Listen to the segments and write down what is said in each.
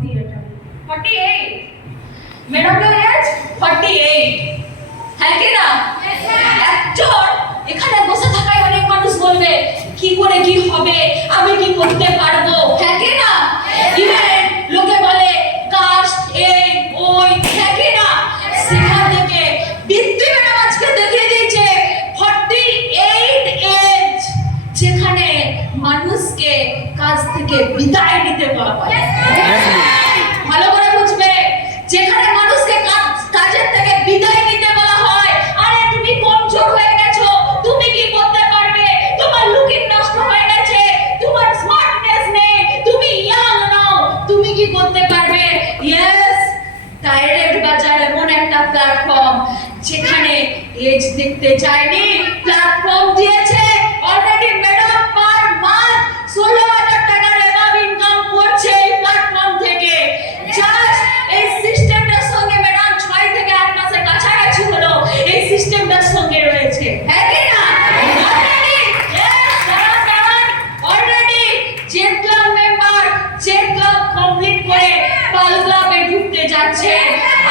48 madam का as 48 है কি না একজন এখানে বসে থাকায় অনেক মানুষ বলবে কি করে কি হবে আমি কি করতে পারবো হ্যাঁ কি না ইভেন লোকে বলে কাস্ট এই ওই হ্যাঁ কি না সেখান থেকে বৃত্তি ম্যাডাম আজকে দেখিয়ে দিয়েছে 48 এজ যেখানে মানুষকে কাজ থেকে বিদায় নিতে বলা হয় ভালো করে বুঝবে যেখানে মানুষকে কাজের থেকে বিদায় নিতে বলা হয় আরে তুমি কমজোর হয়ে গেছো তুমি কি করতে পারবে তোমার লুকিং নষ্ট হয়ে গেছে তোমার স্মার্টনেস নেই তুমি ইয়াং নাও তুমি কি করতে পারবে ইয়েস ডাইরেক্ট বাজার এমন একটা প্ল্যাটফর্ম যেখানে এজ দেখতে চাইনি প্ল্যাটফর্ম দিয়েছে অলরেডি ম্যাডাম পার মান্থ 16,000 টাকার এভাব ইনকাম করছে এই প্ল্যাটফর্ম থেকে জাস্ট এই সিস্টেমটার সঙ্গে ম্যাডাম 6 থেকে 8 মাসের কাছাকাছি হলো এই সিস্টেমটার সঙ্গে রয়েছে হ্যাঁ কি না অলরেডি ইয়েস দাঁড়ান অলরেডি যে ক্লাব মেম্বার যে ক্লাব কমপ্লিট করে পাল ক্লাবে ঢুকতে যাচ্ছে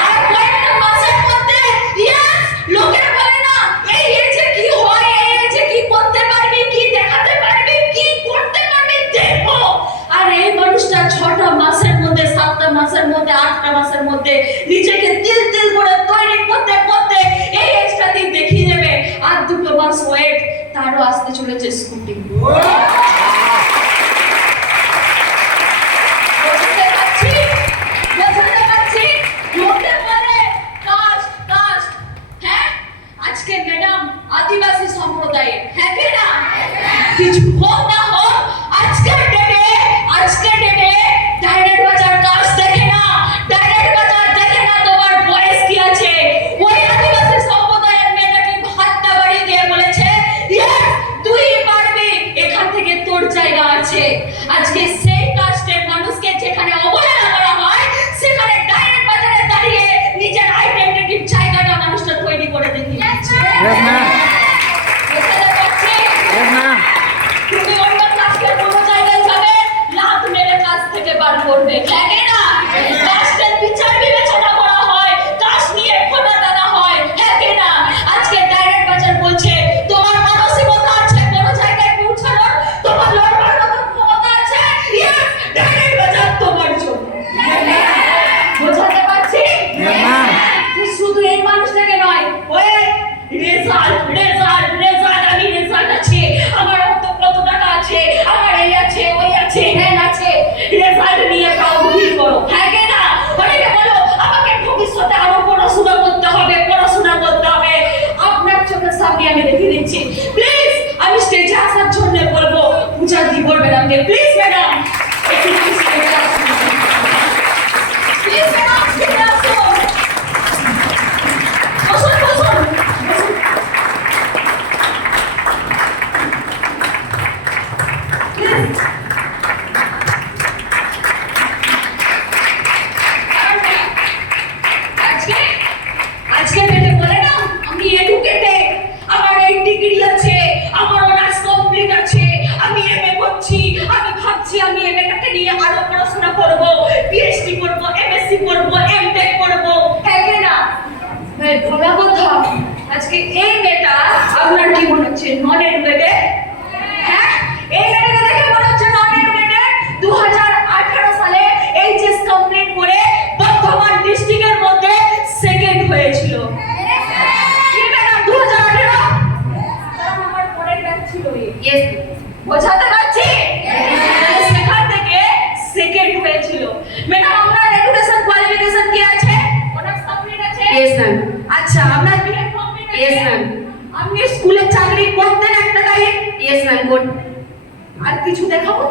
আর কয়েকটা মাসের মধ্যে ইয়েস লোকে বলে না এই এজে কি হয় এই এজে কি করতে পারবি কি দেখাতে পারবি কি করতে পারবি দেখো আর এই মানুষটা 6টা মাসের মধ্যে 7টা মাসের মধ্যে 8টা মাসের মধ্যে নিজেকে তিল তিল করে তৈরি করতে করতে এই এজটা দিন দেখিয়ে দেবে আর 2 মাস ওয়েট তারও আসতে চলেছে স্কুটি আজকে ম্যাডাম আদিবাসী সম্প্রদায়ে হ্যাঁ কি না কিছু হোক না হোক আজকের ডেটে ডাইরেক্ট বাজার কাজ দেখে না ডাইরেক্ট বাজার দেখে না তোমার বয়স কি আছে ওই আদিবাসী সম্প্রদায়ের মেয়েটাকে হাতটা বাড়িয়ে দিয়ে বলেছে ইয়েস তুই পারবি এখান থেকে তোর জায়গা আছে আজকে সেই কাস্টের মানুষকে যেখানে অবহেলা করা হয় সেখানে ডাইরেক্ট বাজারে দাঁড়িয়ে নিজের আইডেন্টিটির জায়গাটা মানুষটা তৈরি করে দেখিয়েছে Yes, ma'am. তুমি অন্য কাস্টের কোনো জায়গায় যাবে লাত মেরে কাজ থেকে বার করবে লাগে না কাস্টের বিচার বিবেচনা করা হয় কাস্ট নিয়ে ফোটা টানা হয় লাগে না আজকে ডাইরেক্ট বাজার বলছে তোমার মানসিকতা আছে কোনো জায়গায় পৌঁছানোর তোমার লড়বার মতো ক্ষমতা আছে ইয়েস ডাইরেক্ট বাজার তোমার জন্য বোঝাতে পারছি শুধু এই মানুষটাকে নয় ওই রেজাল্ট আমি রেজাল্ট আছে আমার কত টাকা আছে আমার এই আছে ওই আছে হ্যাঁ আছে রেজাল্ট নিয়ে কাউরি করো হ্যাঁ কি না অনেকে বলো আমাকে ভবিষ্যতে আরো পড়াশোনা করতে হবে আপনার চোখের সামনে আমি দেখে দিচ্ছি প্লিজ আমি স্টেজে আসার জন্য বলবো পূজা দিবর ম্যাডামকে প্লিজ ম্যাডাম প্লিজ ম্যাডাম স্টেজে আসো আজকে বেটে বলে না আমি এডুকেটেড আমার এই ডিগ্রি আছে আমার অনার্স কমপ্লিট আছে আমি এমএ করছি আমি ভাবছি আমি এমএটাকে নিয়ে আরো পড়াশোনা করব পিএইচডি করব এমএসসি করব এমটেক করব হ্যাঁ কি না ভাই ভালো কথা আজকে এই মেয়েটা আপনার কি মনে হচ্ছে নন এডুকেটেড হ্যাঁ এই মেয়েটাকে দেখে মনে হচ্ছে নন এডুকেটেড 2018 সালে এইচএস কমপ্লিট করে বর্ধমান ডিস্ট্রিক্টের মধ্যে সেকেন্ড হয়েছিল কি ম্যাডাম 2018 আমার পরের ব্যাচ ছিল ইয়েস বোঝাতে পারছি সেখান থেকে সেকেন্ড হয়েছিল ম্যাডাম আপনার এডুকেশন কোয়ালিফিকেশন কি আছে অনার্স কমপ্লিট আছে Yes, ma'am. আচ্ছা আপনার বিএড কমপ্লিট আছে Yes, ma'am. আপনি স্কুলে চাকরি করতেন একটা টাইম Yes, ma'am. Good. আর কিছু দেখাবো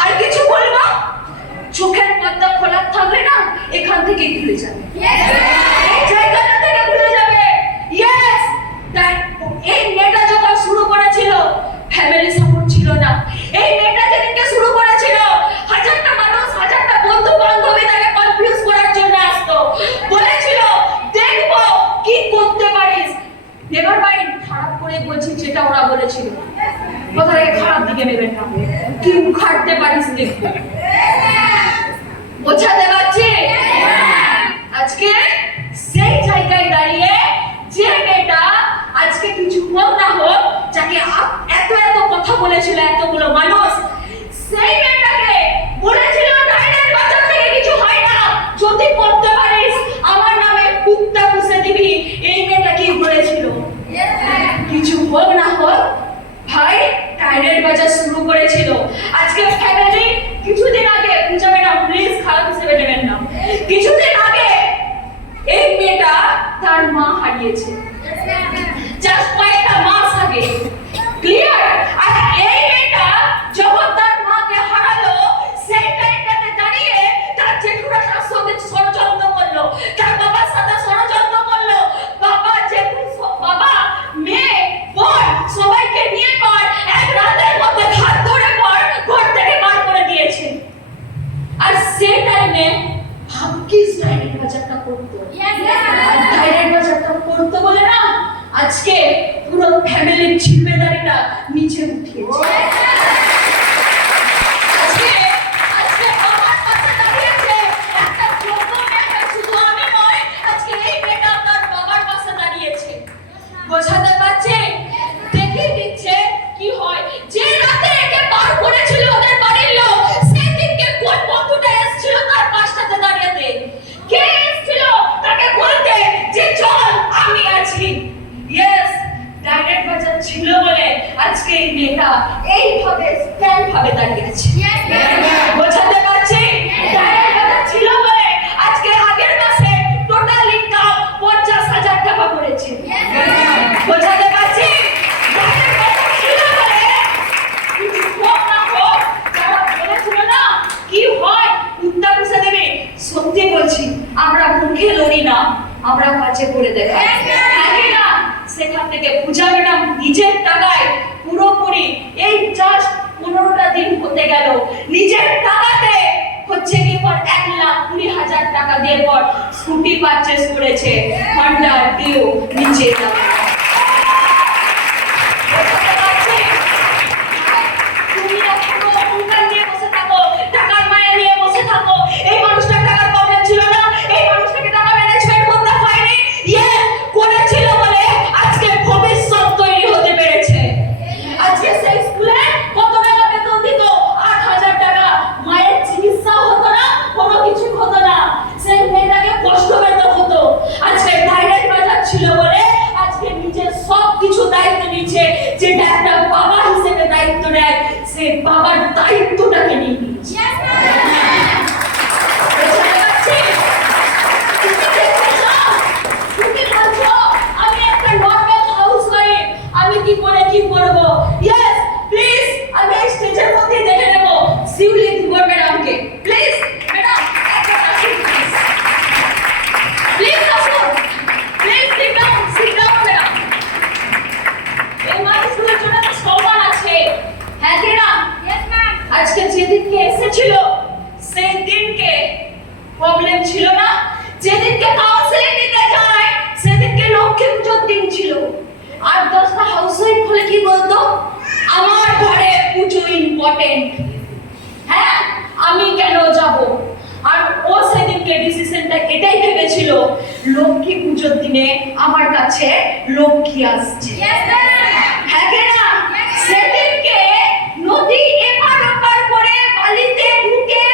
আর কিছু বলবো চোখের পর্দা খোলা থাকলে না এখান থেকে ভুলে যাবে এই জায়গাটা থেকে ভুলে যাবে ইয়েস এই মেয়েটা যখন শুরু করেছিল ফ্যামিলি সাপোর্ট ছিল না এই মেয়েটা যেদিনকে শুরু করেছিল হাজারটা মানুষ হাজারটা বন্ধু বান্ধবী তাকে কনফিউজ করার জন্য আসতো বলেছিল দেখবো কি করতে পারিস নেভার মাইন্ড খারাপ করে বলছি যেটা ওরা বলেছিল কথাটাকে খারাপ দিকে নেবেন না কি উখাড়তে পারিস দেখবো বোঝাতে টাইমে ভাগ্যিস ডাইরেক্ট বাজারটা করতো। আর ডাইরেক্ট বাজারটা করতো বলে না আজকে পুরো ফ্যামিলির জিম্মেদারিটা নিচে উঠিয়েছে। আজকে আজকে আমার পাশে দাঁড়িয়েছে একটা যোগ্য মেয়ে, শুধু আমি নয়, আজকে এই মেয়েটা তার বাবার পাশে দাঁড়িয়েছে। বোঝাতে পারছে? দেখে দিচ্ছে কি হয়। যে রাতে একে বার করেছিল ওদের বাড়ির লোক, সেই দিনকে কোন বন্ধুটা এসেছিল তার পাশটাতে দাঁড়িয়েতে? কে এসেছিল তাকে বলতে যে চল আমি আছি? ইয়েস, ডাইরেক্ট বাজার ছিল বলে আজকে এই মেয়েটা এইভাবে স্ট্যান্ড ভাবে দাঁড়িয়ে আছে। বোঝাতে পারছি? ডাইরেক্ট বাজার ছিল বলে আজকে আগের মাসে টোটাল ইনকাম 50,000 টাকা করেছে। বোঝাতে পারছি? ডাইরেক্ট বাজার ছিল বলে কিছু হোক না হোক, যারা বলেছিল না কি হয় উত্তর পুষে দেবে, সত্যি বলছি আমরা মুখে লড়ি না, আমরা কাজে করে দেখাই। আগে না সেখান থেকে পূজা ম্যাডাম নিজের টাকায় পুরোপুরি এই জাস্ট 15টা দিন হতে গেল নিজের টাকাতে হচ্ছে কি পর 1,20,000 টাকা দিয়ে পর স্কুটি পারচেজ করেছে হন্ডা ডিও নিচে দাও। তুমি এখনো অহংকার নিয়ে বসে থাকো, টাকার মায়া নিয়ে বসে থাকো। এই মানুষটার টাকার প্রবলেম ছিল না, এই মানুষটাকে টাকা ম্যানেজমেন্ট করতে হয়নি, ইয়েস করেছিল বলে আজকে ভবিষ্যৎ তৈরি হতে পেরেছে। আজকে সেই স্কুলে কত টাকা বেতন দিত? 8,000 টাকা। মায়ের চিকিৎসা হতো না, কোনো কিছু হতো না, সেই মেয়েটাকে কষ্ট পেতে হতো। আজকে ডাইরেক্ট বাজার ছিল বলে আজকে নিজের সব কিছু দায়িত্ব নিচ্ছে। যেটা একটা বাবা হিসেবে দায়িত্ব নেয়, সেই বাবার দায়িত্বটাকে নিয়ে নিচ্ছে। আমি একটা নর্মাল হাউস ওয়াইফ, আমি কি করে কি করব? ইয়েস প্লিজ, আমি এই স্টেজের মধ্যে দেখে নেব শিউলি ধুবর ম্যাডামকে। প্লিজ ম্যাডাম একটা আসুন, প্লিজ আসুন, প্লিজ সিট ডাউন ম্যাডাম। এই মানুষগুলোর জন্য তো সম্মান আছে, হ্যাঁ কি না? আজকে যেদিনকে এসেছিল সেই দিনকে প্রবলেম ছিল না, যেদিনকে কাউন্সিলিং নিতে যায় সেদিনকে লক্ষ্মী পুজোর দিন ছিল। আর 10টা হাউস ওয়াইফ হলে কি বলতো, আমার ঘরে পুজো ইম্পর্টেন্ট, হ্যাঁ আমি কেন যাব? আর ও সেদিনকে ডিসিশনটা এটাই ভেবেছিল লক্ষ্মী পুজোর দিনে আমার কাছে লক্ষ্মী আসছে, হ্যাঁ কি না? সেদিনকে নদী এপার ওপার করে বালিতে ঢুকে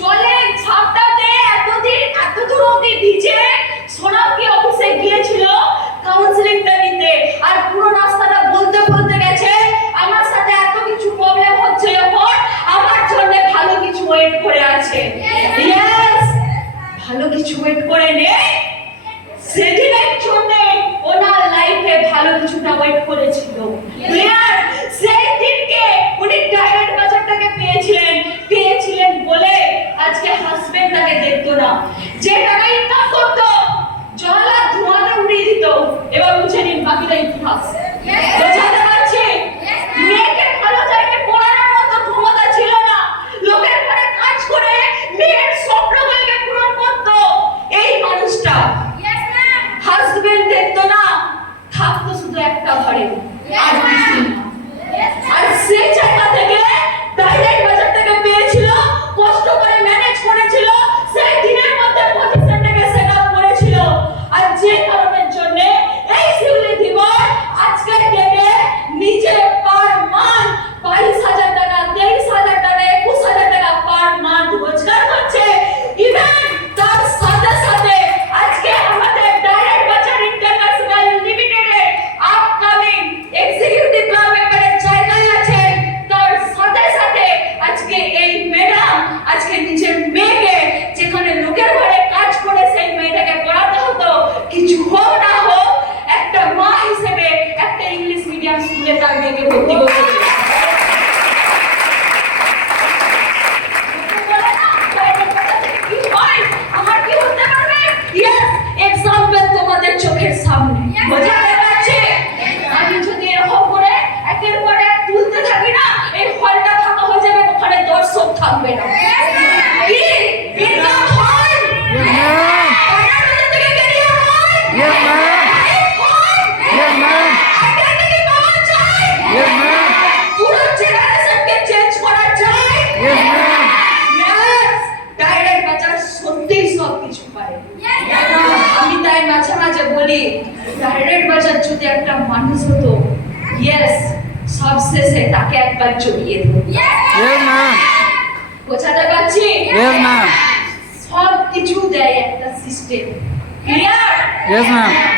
জলে ঝাপটাতে এত দূর অবধি ভিজে সোনামকে অফিসে গিয়েছিল কাউন্সিলিংটা নিতে। আর পুরো রাস্তাটা বলতে বলতে গেছে আমার সাথে এত কিছু প্রবলেম হচ্ছে, যখন আমার জন্য ভালো কিছু ওয়েট করে আছে। ইয়েস, ভালো কিছু ওয়েট করে নে। সেদিনের জন্য ওনার লাইফে ভালো কিছুটা ওয়েট করেছিল। ক্লিয়ার? সেই দিনকে উনি ডাইরেক্ট বাজারটাকে পেয়েছিলেন বলে আজকে হাজবেন্ড তাকে দেখতো না। যে টাকা ইনকাম করতো জল আর ধোঁয়াতে উড়িয়ে দিত। এবার বুঝে নিন বাকিটা ইতিহাস। বোঝাতে পারছি? মেয়েকে ভালো জায়গায় পড়ানোর মতো ক্ষমতা ছিল না, লোকের ঘরে কাজ করে মেয়ের স্বপ্নগুলোকে পূরণ করতো এই মানুষটা। হাজবেন্ড দেখতো না, থাকতো শুধু একটা ঘরে, আর কিছু না। আর সেই জায়গা থেকে ডাইরেক্ট বাজার থেকে পেয়েছিল, কষ্ট করে ম্যানেজ করেছিল, সেই দিনের মধ্যে পজিশনটাকে সেট আপ করেছিল। আর যে কারণের জন্য এই শিউলি ধীবর আজকে থেকে নিজে পার মান্থ 22,000 টাকা, 23,000 টাকা, 21,000 টাকা পার মান্থ রোজগার করছে। ইভেন তার সাথে সাথে আজকে আমাদের ডাইরেক্ট বাজার ইন্টারন্যাশনাল লিমিটেডের আপকামিং এক্সিকিউটিভ ক্লাব মেম্বারের জায়গায় আছে। তার সাথে সাথে আজকে এই ম্যাডাম আজকে নিজের মেয়েকে, যেখানে লোকের ঘরে কাজ করে সেই মেয়েটাকে পড়াতে হতো, কিছু হোক না হোক একটা মা হিসেবে একটা ইংলিশ মিডিয়াম স্কুলে তার মেয়েকে ভর্তি করতে পেরেছে। আমার কি হতে পারবে? ইয়েস, এক্সাম্পল তোমাদের চোখের সামনে। বোঝাতে পারছি? আমি যদি এরকম করে একের পর এক তুলতে থাকি না, এই হলটা ফাঁকা হয়ে যাবে, ওখানে দর্শক থাকবে না। কি মাঝে বলি ডাইরেক্ট বাজার যদি একটা মানুষ হতো, ইয়েস, সবশেষে তাকে একবার জড়িয়ে দেবো। বোঝাতে পারছি? সব কিছু দেয় একটা সিস্টেম। ক্লিয়ার?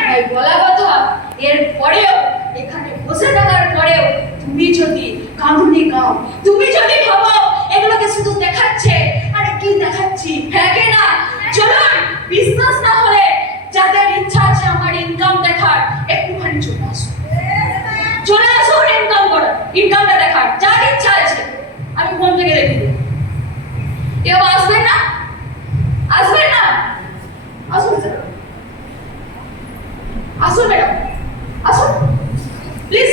ভাই বলা কথা, এর পরেও এখানে বসে থাকার পরেও তুমি যদি কাঁদুনি গাও, তুমি যদি ভাবো এগুলোকে শুধু দেখাচ্ছে, আরে কি দেখাচ্ছি, হ্যাঁ কি না? চলুন, বিশ্বাস না হলে যাদের ইচ্ছা আছে আমার ইনকাম দেখার, একটুখানি চলে আসুন, চলে আসুন ইনকাম করার, ইনকামটা দেখার, যার ইচ্ছা আছে আমি ফোন থেকে দেখে দেবো। কেউ আসবে না? আসবে না? আসুন স্যার, আসুন ম্যাডাম, আসুন প্লিজ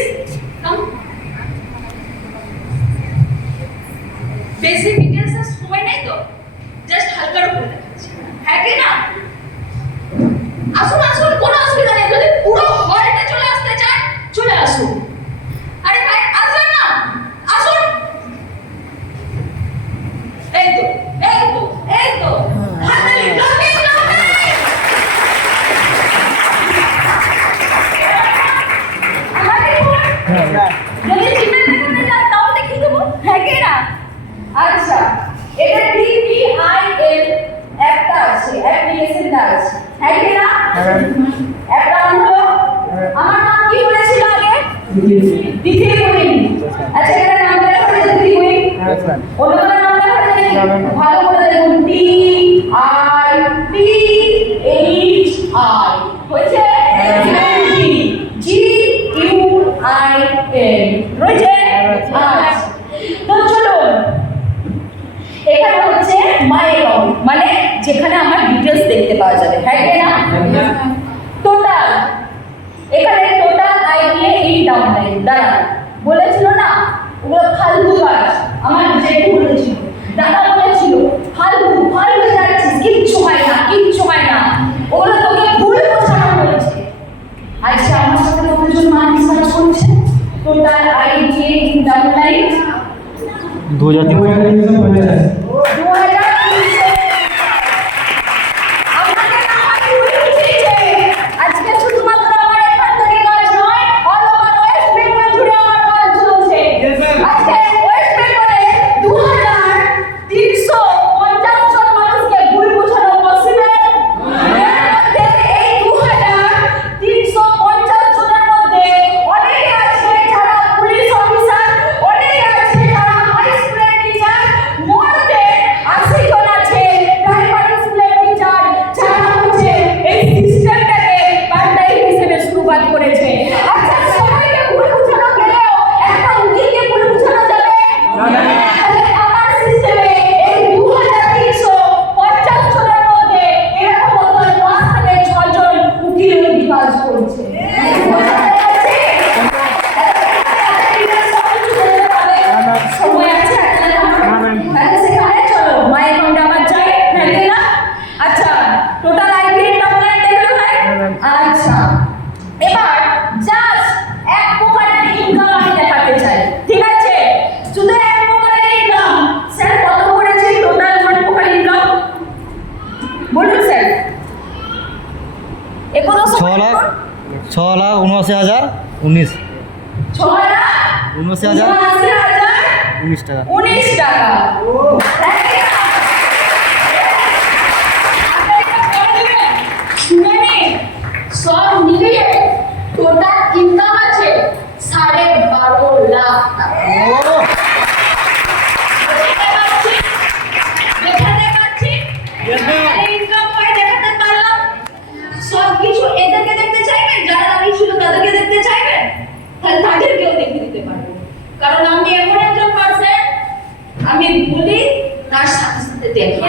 কাম। বেসিক ডিটেলসের সময় নেই তো, জাস্ট হালকার উপরে দেখাচ্ছি, হ্যাঁ কি না? আসুন আসুন, কোনো অসুবিধা নেই, যদি পুরো হলটা চলে আসতে চান চলে আসুন। আরে ভাই আসবেন না? আসুন। এই তো এই তো এই তো হাতালি গাবে গাবে। যদি চিন্তা করতে যান তাও দেখিয়ে দেবো, হ্যাঁ কি না? আচ্ছা, এটা DPIL একটা আছে, অ্যাপ্লিকেশনটা আছে, হ্যাঁ কি না? একটা হলো, আমার নাম কি বলেছিল আগে? দিদি কুইন। আচ্ছা, এটা নাম লেখা হয়েছে দিদি কুইন। ওনার নাম লেখা হয়েছে ভালো করে দেখুন, DIPHI হয়েছে, GUIN রয়েছে। আচ্ছা, তো চলুন, এখানে হচ্ছে মাই অ্যাকাউন্ট, মানে যেখানে আমার ডিটেইলস দেখতে পাওয়া যাবে, হ্যাঁ কি না? টোটাল, এখানে টোটাল আয় নিয়ে এই ডাউনলাইন দাঁড়া বলেছিল না, ওগুলো ফালতু কাজ। আমার যেটা বলেছিল দাদা বলেছিল ফালতু ফালতু যাচ্ছিস, কিচ্ছু হয় না, কিচ্ছু হয় না, ওগুলো তোকে ভুল বোঝানো হয়েছে। আচ্ছা, আমার সাথে কতজন মানুষ কাজ করছে? টোটাল আয় নিয়ে এই ডাউনলাইন 2003 আজকে শুধুমাত্র আমার এখান থেকে কাজ নয়, অল ওভার ওয়েস্ট বেঙ্গল জুড়ে আমার কাজ চলছে। আজকে ওয়েস্ট বেঙ্গলে 2350 জন মানুষকে ভুল বোঝানো পসিবল। এই 2350 জনের মধ্যে অনেকে আছে যারা পুলিশ অফিসার, অনেকে আছে যারা হাই স্কুলের টিচার, মধ্যে 80 জন আছে প্রাইমারি স্কুলের টিচার, যারা হচ্ছে এই সিস্টেমটাকে পার্টাইম হিসেবে শুরুবাত করেছে। আচ্ছা, সবাইকে ভুল বোঝানো গেলেও একটা উকিলকে ভুল বোঝানো যাবে না। আমার সিস্টেমে এই 2350 জনের মধ্যে এরকম মতো 5 থেকে 6 জন উকিল কাজ করছে। সময় আছে তাহলে সেখানে চলো মাই অ্যাকাউন্টে আমার চাই, হ্যাঁ কি না? আচ্ছা, টোটাল আইপির ডাউনলাইন দেখলো ভাই। আচ্ছা, এবার জাস্ট এক প্রকারের ইনকাম আমি দেখাতে চাই, ঠিক আছে? শুধু এক প্রকারের ইনকাম। স্যার কত করেছে টোটাল মোট প্রকার ইনকাম বলুন স্যার? 6,79,019 6,79,019 টাকা। 19 টাকা। শুনে নিন, সব মিলিয়ে টোটাল ইনকাম আছে 12.5 লাখ টাকা। দেখাতে পারছি ইনকাম করে দেখাতে পারলাম। সব কিছু এদেরকে দেখতে চাইবেন, যারা দাঁড়িয়ে ছিল তাদেরকে দেখতে চাইবেন, তাহলে তাদেরকেও দেখে দিতে পারবো। কারণ আমি এমন একজন পার্সন, আমি বলি তার সাথে সাথে দেখি।